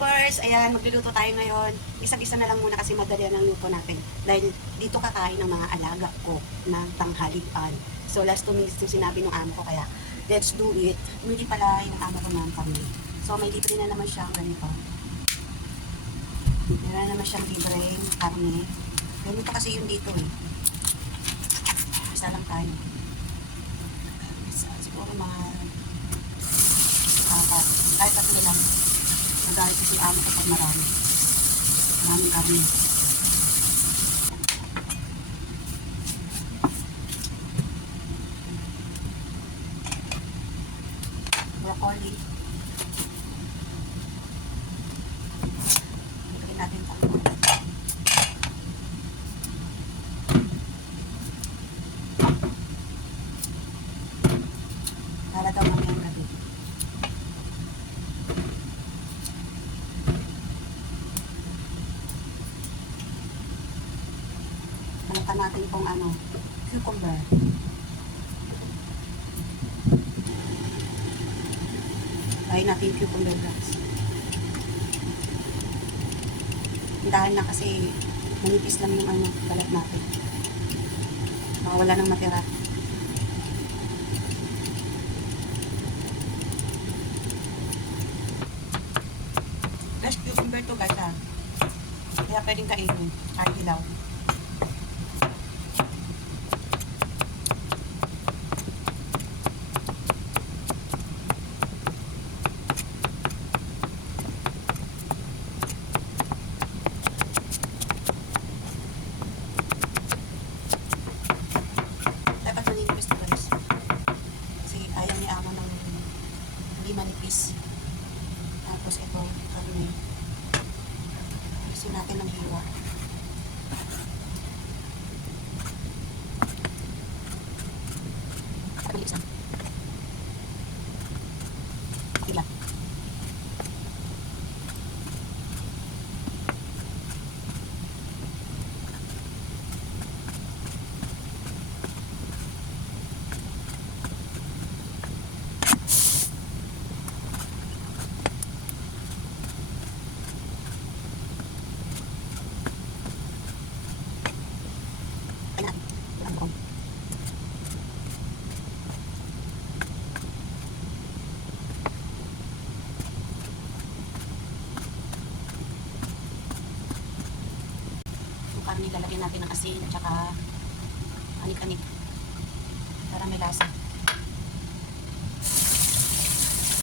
YouTubers, ayan, magluluto tayo ngayon. Isang-isa na lang muna kasi madali ang luto natin. Dahil dito kakain ng mga alaga ko ng tanghalian. So last two minutes yung sinabi ng amo ko, kaya let's do it. Hindi pala yung amo ko ng kami. So may libre na naman siyang ganito. Meron na naman siyang libre karne. Ganito kasi yung dito eh. Isa lang tayo. Isa, siguro mga apat. Kahit tatlo lang. Nagalit kasi amo kapag marami. Maraming karne. Broccoli. Ilagay natin ito. Para daw mamayang gabi. Palitan natin pong ano, cucumber. Kain natin cucumber guys. Dahil na kasi manipis lang yung ano, balat natin. Baka wala nang matira. Fresh cucumber to guys ha. Kaya pwedeng kainin. Kahit ilaw. Dapat manipis to guys. Kasi ayaw ni amo ng manipis. Tapos ito, karne. Gusto natin ng hiwa. Mabilis lang. Okay lang. Kaya natin. Ang bukong. Yung karne lalagyan natin ng asin at saka anik-anik para may lasa.